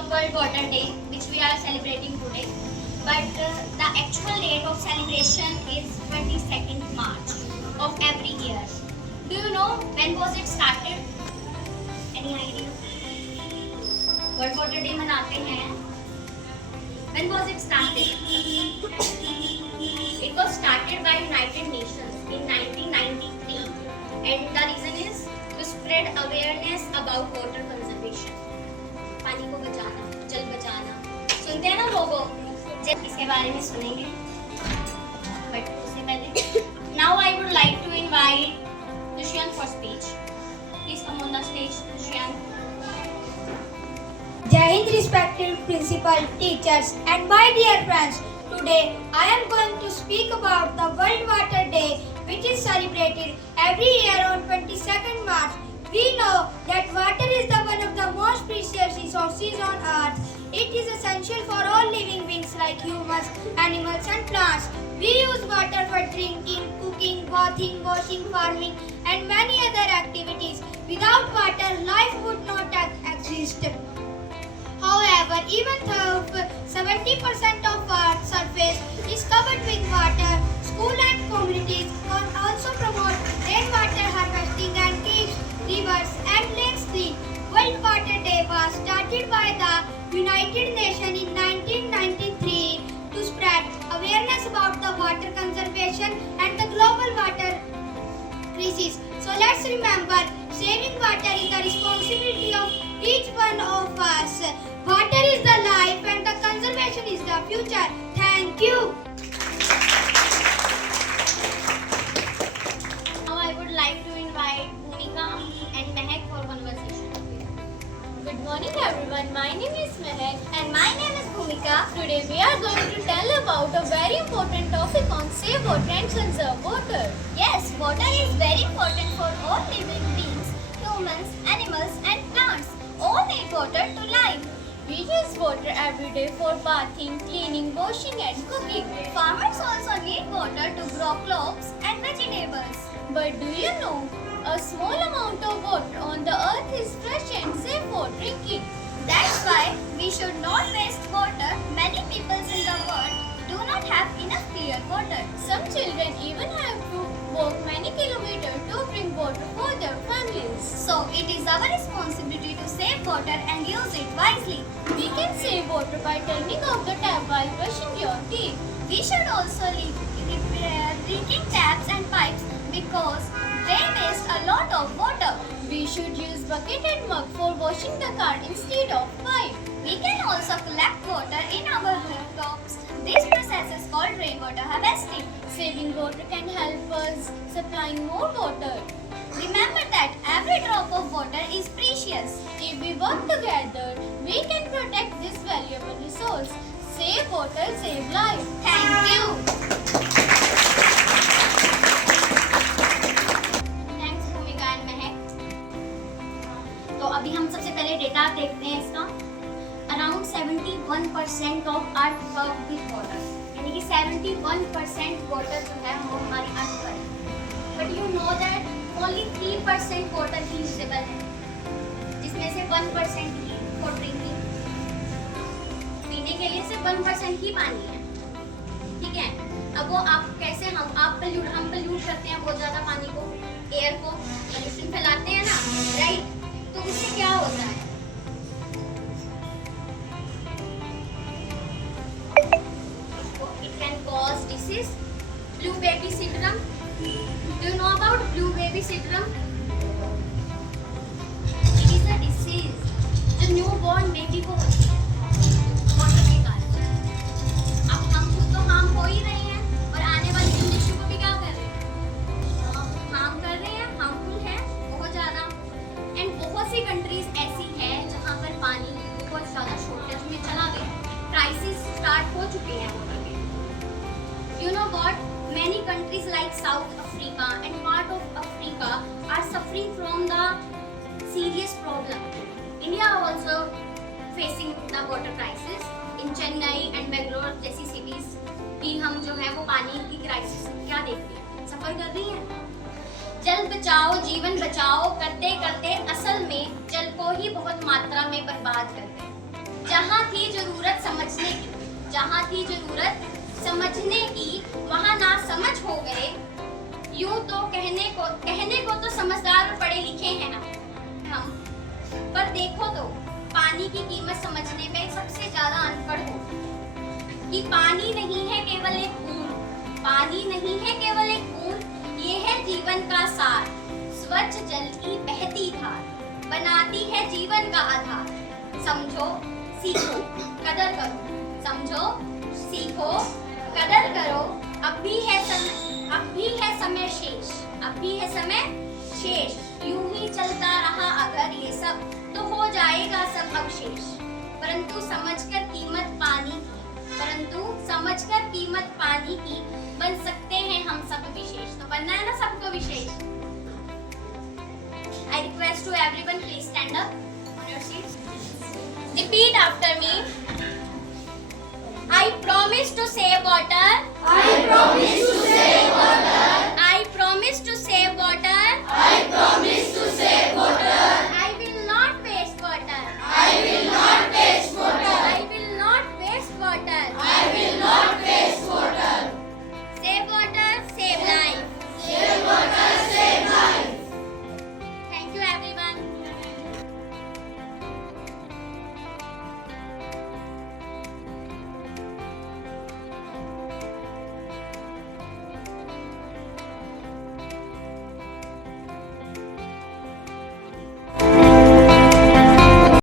of World Water Day, which we are celebrating today. But the actual date of celebration is 22nd March of every year. Do you know when was it started? Any idea? World Water Day मनाते हैं. When was it started? It was started by United Nations in 1993, and the reason is to spread awareness about water conservation. पानी को बचाना, जल बचाना. सुनते हैं ना लोगों? जब इसके बारे में सुनेंगे. But उससे पहले, now I would like to invite Dushyant for speech. Please come on the stage, Dushyant. Jai Hind, respected principal, teachers and my dear friends. Today I am going to speak about the World Water Day, which is celebrated every year on 22nd March. We know that water is one of the most precious resources on earth. It is essential for all living beings like humans, animals and plants. We use water for drinking, cooking, bathing, washing, farming and many other activities. Without water, life would not exist. However, even though 70% of Earth's surface is covered with water, schools and communities can also promote rainwater harvesting and keep rivers and lakes clean. World Water Day was started by the United Nations in 1993 to spread awareness about the water conservation and the global water crisis. So let's remember, saving water is the responsibility of each one of us. Water is the life and the conservation is the future. Thank you. Now I would like to invite Bhumika and Mehak for conversation. Good morning everyone, my name is Mehak And my name is Bhumika. Today we are going to tell about a very important topic on save water and conserve water. Yes, water is very important for all living beings, humans, animals and plants. All need water to live. We use water every day for bathing, cleaning, washing and cooking. Farmers also need water to grow crops and vegetables. But do you know, a small amount of water on the earth is fresh and safe for drinking. That's why we should not waste water. Many people in the world do not have enough clear water. Some children even have to walk many kilometers to drink water for their families. So it is our responsibility to save water and use it wisely. We can save water by turning off the tap while brushing your teeth. We should also repair leaking taps and pipes because they waste a lot of water. We should use bucket and mug for washing the car instead of pipe. We can also collect water in our rooftops. This process is called rainwater harvesting. Saving water can help us supplying more water. Remember that every drop of water is precious. If we work together, we can protect this valuable resource. Save water, save life. Thank you. Thanks भूमिका and महक. तो अभी हम सबसे पहले data देखते हैं इसका. Around 71% of Earth covered with water. यानी कि 71% water जो है वो हमारी अर्थ पर है. But you know that only 3% water usable है, जिसमें से 1% ही for drinking. पीने के लिए सिर्फ 1% ही पानी है. ठीक है. अब वो आप कैसे हम pollute करते हैं बहुत ज्यादा पानी को, एयर को, pollution फैलाते हैं ना, राइट? तो उससे क्या होता है? It can cause disease, blue baby syndrome. Do you know about blue baby syndrome? It is a disease जो newborn baby को होती है water के कारण. अब हम खुद तो harm हो ही रहे हैं और आने वाली generation को भी क्या कर रहे हैं? harm कर रहे हैं, harmful है बहुत ज़्यादा. And बहुत सी countries ऐसी है जहाँ पर पानी बहुत ज़्यादा shortage में चला गया. Crisis start हो चुके हैं water के. You know what? Many countries like South Africa and part of Africa are suffering from the serious problem. India also facing the water crisis. In Chennai and Bangalore जैसी cities भी हम जो है वो पानी की crisis क्या देखते हैं? सफर कर रही हैं. जल बचाओ जीवन बचाओ करते करते असल में जल को ही बहुत मात्रा में बर्बाद करते हैं. जहाँ थी जरूरत समझने की, जहाँ थी जरूरत समझने की, वहाँ ना समझ हो गए। यूं तो कहने को तो समझदार और पढ़े लिखे हैं हम, पर देखो तो पानी की कीमत समझने में सबसे ज्यादा अनपढ़ हो। कि पानी नहीं है केवल एक बूंद, पानी नहीं है केवल एक बूंद, ये है जीवन का सार। स्वच्छ जल की बहती धार बनाती है जीवन का आधार। समझो सीखो कदर करो, समझो सीखो कदर करो। अब भी है समय शेष, अब भी है समय शेष। यूं ही चलता रहा अगर ये सब, तो हो जाएगा सब अवशेष। परंतु समझकर कीमत पानी की बन सकते हैं हम सब विशेष। तो बनना है ना सबको विशेष। I request to everyone, please stand up on your seats. Repeat after me. I promise to